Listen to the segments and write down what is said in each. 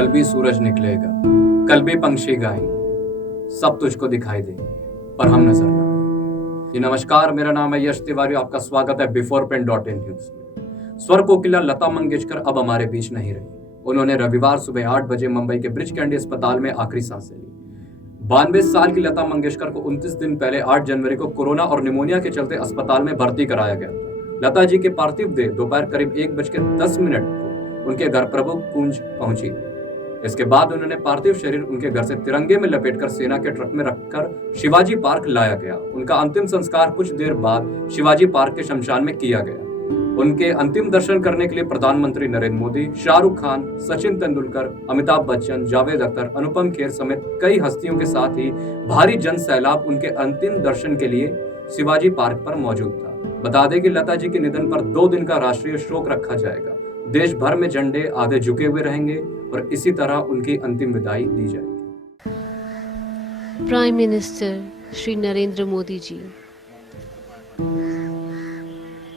कल भी सूरज निकलेगा, कल भी पंछी गाएंगे, सब तुझको दिखाई देंगे पर हम नजर न आएंगे। जी नमस्कार, मेरा नाम है यश तिवारी, आपका स्वागत है before pen dot in news में। स्वर कोकिला लता मंगेशकर अब हमारे बीच नहीं रही। उन्होंने रविवार सुबह 8 बजे मुंबई के ब्रिच कैंडी अस्पताल में आखिरी सांसें ली। 92 साल की लता मंगेशकर को 29 दिन पहले 8 जनवरी को कोरोना और निमोनिया के चलते अस्पताल में भर्ती कराया गया था। लता जी के पार्थिव देह दोपहर करीब 1:10 को उनके घर प्रभु कुंज पहुंची। इसके बाद उन्होंने पार्थिव शरीर उनके घर से तिरंगे में लपेटकर सेना के ट्रक में रखकर शिवाजी पार्क लाया गया। उनका अंतिम संस्कार कुछ देर बाद शिवाजी पार्क के शमशान में किया गया। उनके अंतिम दर्शन करने के लिए प्रधानमंत्री नरेंद्र मोदी, शाहरुख खान, सचिन तेंदुलकर, अमिताभ बच्चन, जावेद अख्तर, अनुपम खेर समेत कई हस्तियों के साथ ही भारी जन सैलाब उनके अंतिम दर्शन के लिए शिवाजी पार्क पर मौजूद था। बता दें कि लता जी के निधन पर 2 दिन का राष्ट्रीय शोक रखा जाएगा। देश भर में झंडे आधे झुके हुए रहेंगे और इसी तरह उनकी अंतिम विदाई दी जाएगी। Prime minister Shri Narendra Modi ji,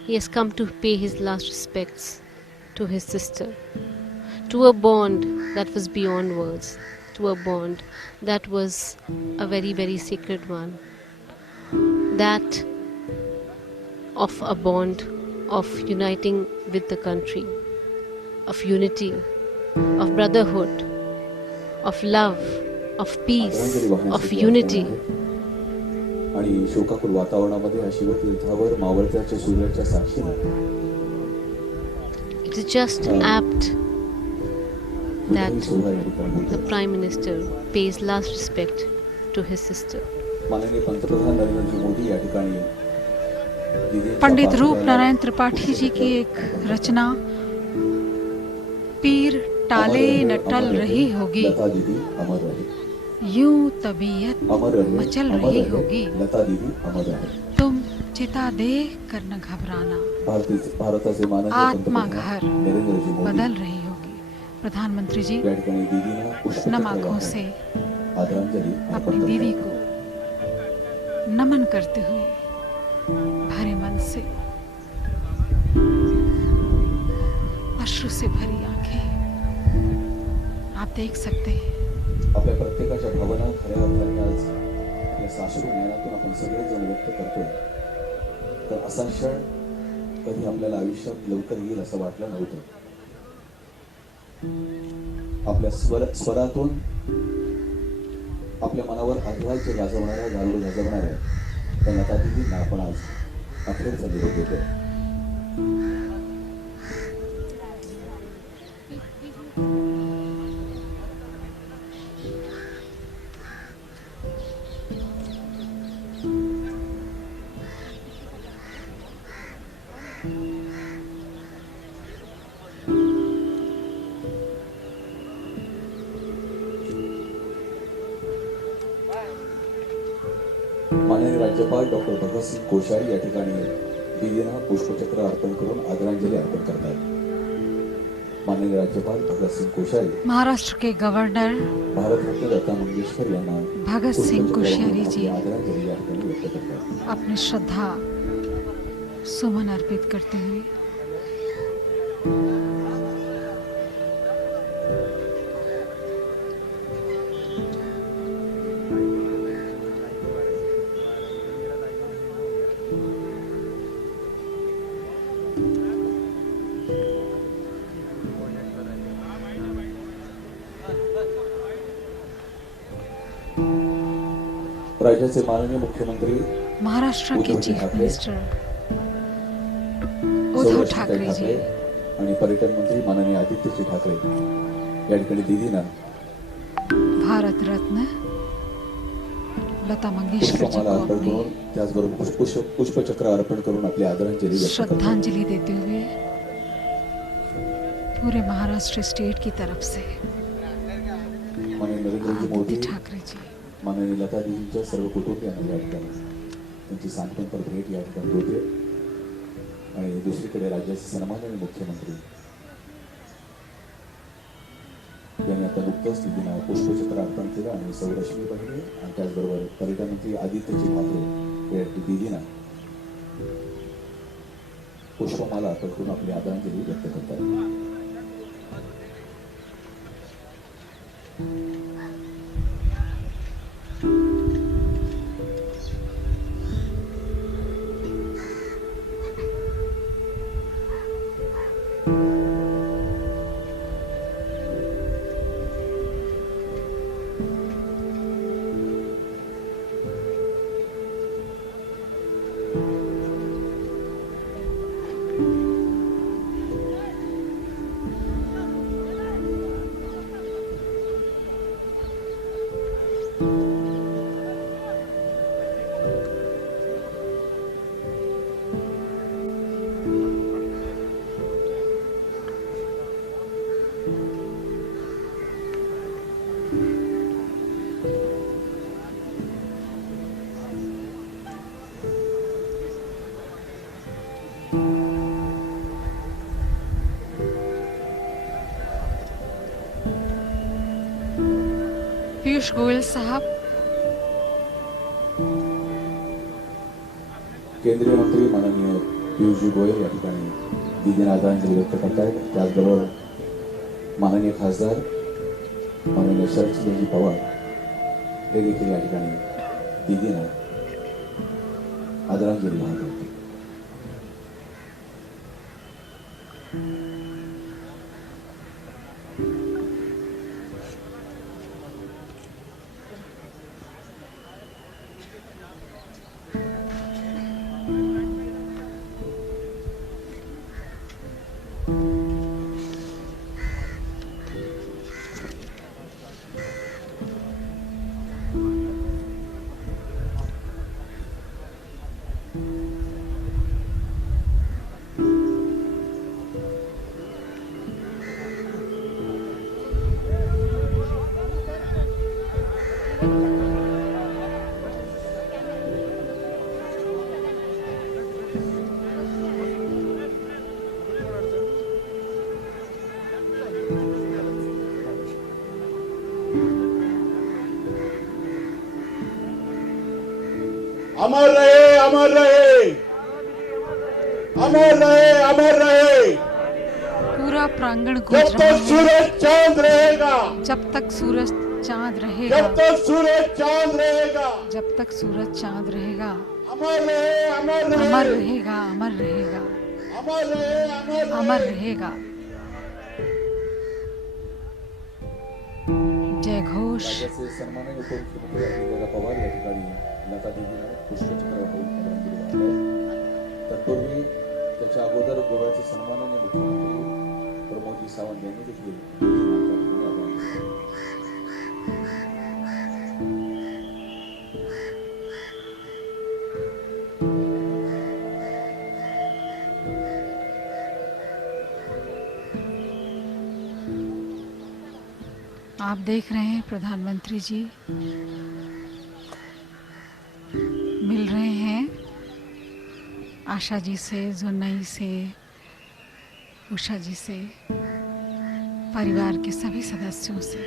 he has come to pay his last respects to his sister, to a bond that was beyond words, to a bond that was a very, very sacred one, that of a bond of uniting with the country, of unity, of brotherhood, of love, of peace, of unity. आणि शोकाकुल वातावरणामध्ये या शिवतीर्थावर मावळत्याच्या सूर्याच्या साक्षीने It is just apt that the Prime Minister pays last respect to his sister. माननीय पंतप्रधान नरेंद्र मोदी या ठिकाणी पंडित रूप नारायण त्रिपाठी जी की एक रचना पीर टाले न टल रही होगी, लता दीदी अमर रहे, यूं तबीयत अमर रहे, मचल रही होगी, लता दीदी अमर रहे। तुम चिता देख कर न घबराना, भारताचे माननीय आत्मा पंतप्रधान घर नरेंद्र जी मोदी बदल रही होगी। प्रधानमंत्री जी या ठिकाणी दीदींना पुष्पचक्र नम आंखों वाहून से आदरांजली अपनी अर्पण दीदी करतात। को नमन करते हुए भरे मन से, अश्रु से भरी आंखें आप देख सकते हैं। आपल्या प्रत्येकाच्या भावना खऱ्या अर्थाने आज आपल्या साश्रू नयनातून आपण सगळेजण व्यक्त करतोय। तर असा क्षण कधी आपल्याला आयुष्यात लवकर येईल असं वाटलं नव्हतं। आपल्या स्वरातून आपल्या मनावर आघातचे गाजवणाऱ्या गारुड गाजवणाऱ्या त्या लता दीदींना आपण आज अखेरचा निरोप देतोय। माननीय राज्यपाल डॉक्टर भगतसिंग कोश्यारी या ठिकाणी दीदींना पुष्पचक्र अर्पण करून आदरांजली अर्पण करतात। माननीय राज्यपाल भगतसिंग कोश्यारी, महाराष्ट्र के गवर्नर भारतरत्न लता मंगेशकर यांना भगत सिंह कोश्यारी जी आदरांजली या ठिकाणी व्यक्त करतात। अपनी श्रद्धा सुमन अर्पित करते हुए राज्याचे माननीय मुख्यमंत्री महाराष्ट्र के उद्धव चीफ ठाकरे, मिनिस्टर उद्धव ठाकरे जी, आणि पर्यटन मंत्री माननीय आदित्यजी ठाकरे या ठिकाणी दीदींना भारत रत्न लता मंगेशकर जी पुष्पमाला को अर्पण अपनी करून त्याचबरोबर पुष्पचक्र अर्पण करून आपली आदरांजली व्यक्त करतात। श्रद्धांजलि देते हुए पूरे महाराष्ट्र स्टेट की तरफ से माननीय नरेंद्रजी मोदी, आदित्य ठाकरे जी, माननीय लता दीदींच्या सर्व कुटुंबियांना या ठिकाणी त्यांची सांत्वनपर भेट या ठिकाणी होते। आणि दुसरीकडे राज्याचे सन्माननीय मुख्यमंत्री यांनी आता नुकतंच दीदींना पुष्पचक्र अर्पण केलं आणि सौरश्मी बहिणी आणि त्याचबरोबर पर्यटन मंत्री आदित्यजी ठाकरे या दीदींना पुष्पमाला अर्पण करून आपली आदरांजली व्यक्त करतात। पीयूष गोयल साहब, केंद्रीय मंत्री माननीय पियुष गोयल या ठिकाणी दिदींना आदरांजली व्यक्त करतायत. त्याचबरोबर माननीय खासदार माननीय शरदचंद्रजी पवार हे देखील या ठिकाणी दिदींना आदरांजली वाहतात. अमर रहे, अमर रहे, अमर रहे, अमर रहे। पूरा प्रांगण जब गूंज रहा तक है। सूरज चांद रहेगा, जब तक सूरज चांद रहेगा, जब तक सूरज चांद रहेगा, जब तक सूरज चांद रहेगा, अमर रहे, अमर रहे, अमर रहेगा, अमर रहेगा, अमर रहे, अमर रहे। अमर रहेगा। जय घोष। राज्याचे सन्माननीय उपमुख्यमंत्री अजितदादा पवार या ठिकाणी लता दीदींना पुष्पचक्र वाहून आदरांजली वाहत आहेत. तत्पूर्वी त्याच्या अगोदर गोव्याचे सन्माननीय मुख्यमंत्री प्रमोदजी सावंत यांनी देखील दीदींना त्या ठिकाणी आदरांजली वाहिली. आप देख रहे हैं प्रधानमंत्री जी मिल रहे हैं आशा जी से, जुन्नई से, उषा जी से, परिवार के सभी सदस्यों से।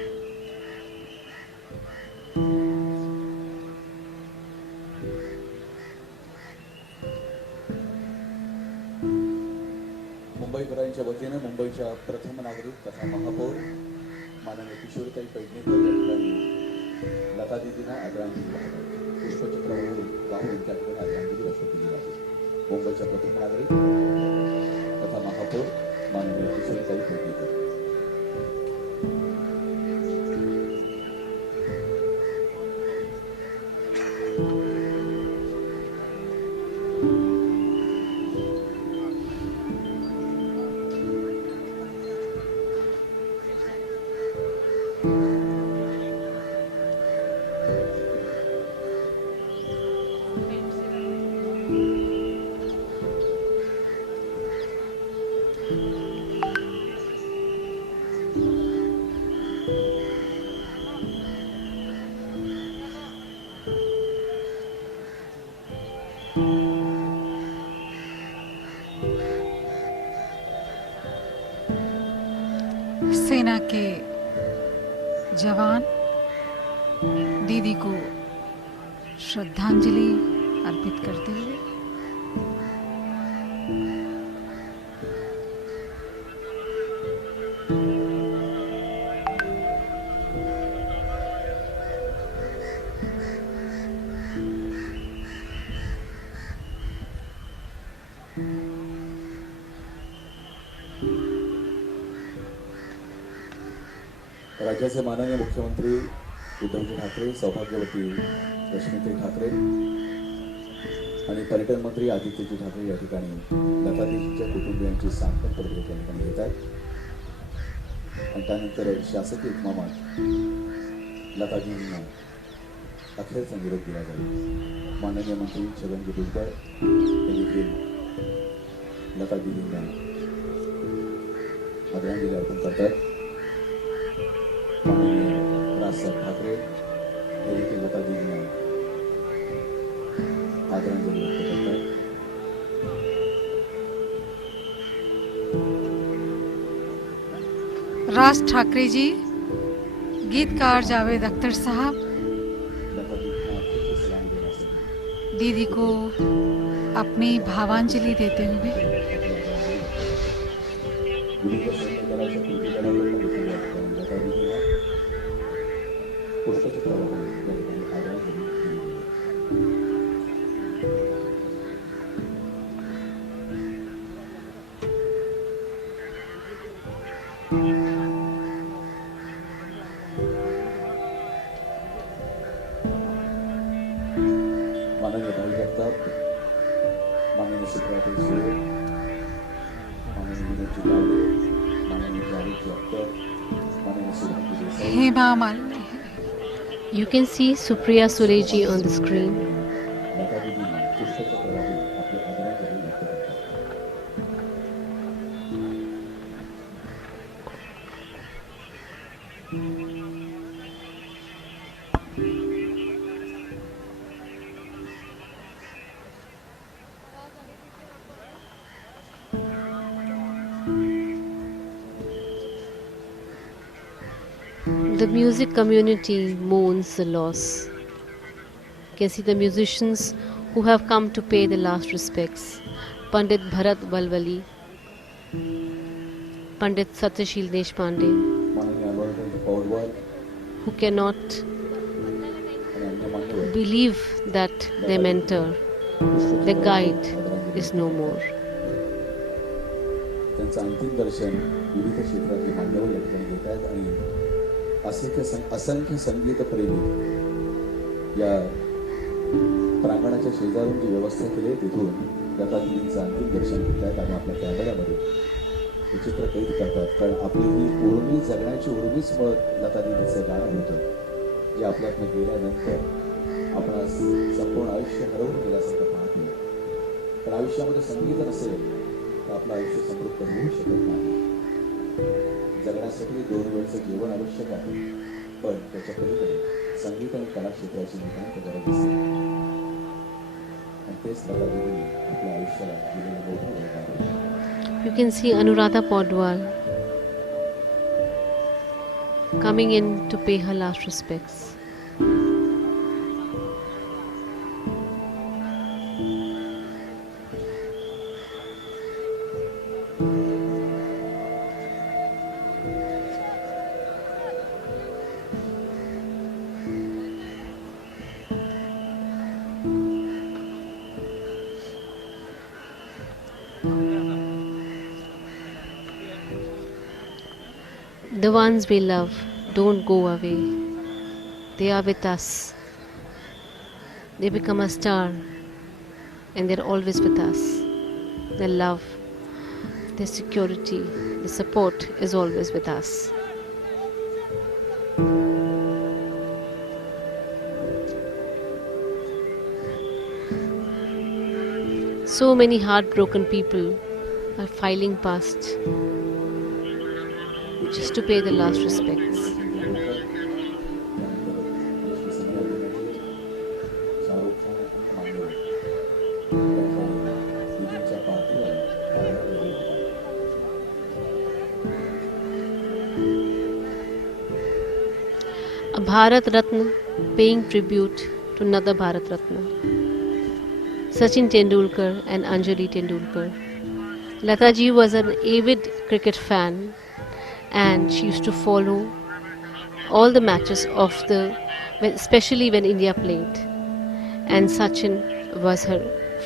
मुंबईकरांच्या वतीने मुंबईच्या प्रथम नागरिक तथा महापौर माननीय किशोरीताई पेडणेकर या ठिकाणी लता दीदींना आदरांजली वाहतात. पुष्पचक्र वाहून त्या ठिकाणी आदरांजली व्यक्त केली जाते. मुंबईच्या प्रथम नागरिक तथा महापौर माननीय किशोरीताई पेडणेकर. सेना के जवान दीदी को श्रद्धांजलि अर्पित करते हुए राज्याचे माननीय मुख्यमंत्री उद्धवजी ठाकरे, सौभाग्यवती रश्मिताई ठाकरे आणि पर्यटन मंत्री आदित्यजी ठाकरे या ठिकाणी लता दीदींच्या कुटुंबियांची सांत्वन पदवी या ठिकाणी घेत आहेत. आणि त्यानंतर शासकीय इतमामात लता दीदींना अखेरचा निरोप दिला जाईल. माननीय मंत्री छगनजी भुजबळ हे देखील लता दीदींना आदरांजली अर्पण करतात. माननीय राजसाहेब ठाकरे हे देखील लता दीदींना आदरांजली व्यक्त करतात. राज ठाकरे जी गीतकार जावेद अख्तर साहब लता दीदी को आखिर में सलाम देना चाहिए। दीदी को अपनी भावांजलि देते हुए विविध सैन्य दलाच्या कृती दलाकडून देखील या ठिकाणी लता दीदींना पुष्पचक्र वाहून या ठिकाणी आदरांजली दिली गेली. माननीय भाई जगताप, माननीय सुप्रियाताई सुळे, माननीय विनोदजी गावडे, माननीय जावेदजी अख्तर, माननीय सुभाषजी देसाई, हेमा मालिनी है. You can see Supriya Sureji on the screen. Lata दीदींना पुष्पचक्र वाहून आपली आदरांजली व्यक्त करतात. The music community mourns the loss. You can see the musicians who have come to pay the last respects. Pandit Bharat Balwali, Pandit Satyashil Deshpande, माननीय Amarnath Paudwal who cannot आणि अन्य मान्यवर believe that their mentor, their guide, is no more. त्यांचं अंतिम दर्शन विविध क्षेत्रातले मान्यवर या ठिकाणी घेत आहेत आणि असंख्य संगीत प्रेमी या प्रांगणाच्या शेजारून जी व्यवस्था केली आहे तिथून लता दीदींचं अंतिम दर्शन घेत आहेत आणि आपल्या कॅमेऱ्यामध्ये हे चित्र कैद करतात. कारण आपली ही उर्मी जगण्याची उर्मीच मुळात लता दीदीचं गाणं होतं जे आपल्यातनं गेल्यानंतर आपण आज संपूर्ण आयुष्य हरवून गेल्यासारखं पाहतो. पण आयुष्यामध्ये संगीत नसेल तर आपलं आयुष्य समृद्ध होऊ शकत नाही. जगण्यासाठी 2 वेळचं जेवण आवश्यक आहे, पण त्याच्या पलीकडे संगीत आणि कला क्षेत्राची नितांत गरज असते आणि तेच लता दीदींनी आपल्या आयुष्याला दिलेलं मोठं योगदान आहे. You can see Anuradha Podwal coming in to pay her last respects. The ones we love don't go away. They are with us. They become a star and they're always with us. Their love, their security, the support is always with us. So many heartbroken people are filing past just to pay the last respects. Shahrukh Khan आणि मान्यवर दीदींच्या पार्थिवाला आदरांजली A Bharat Ratna paying tribute to another Bharat Ratna. Sachin Tendulkar and Anjali Tendulkar. Lata ji was an avid cricket fan and she used to follow all the matches of especially when India played. And Sachin was her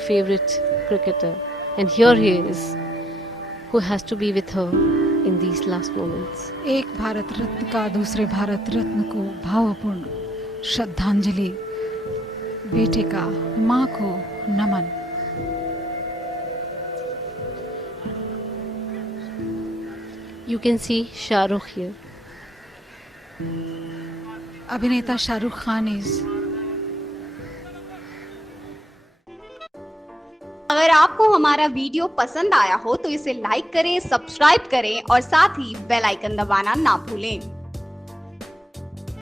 favorite cricketer. And here he is, who has to be with her in these last moments. एक भारत रत्न का दूसरे भारत रत्न को भावपूर्ण श्रद्धांजलि. बेटे का माँ को नमन. You can see Shah Rukh here. अभिनेता शाहरुख खान इज. अगर आपको हमारा वीडियो पसंद आया हो तो इसे लाइक करें, सब्सक्राइब करें और साथ ही बेल आइकन दबाना ना भूलें.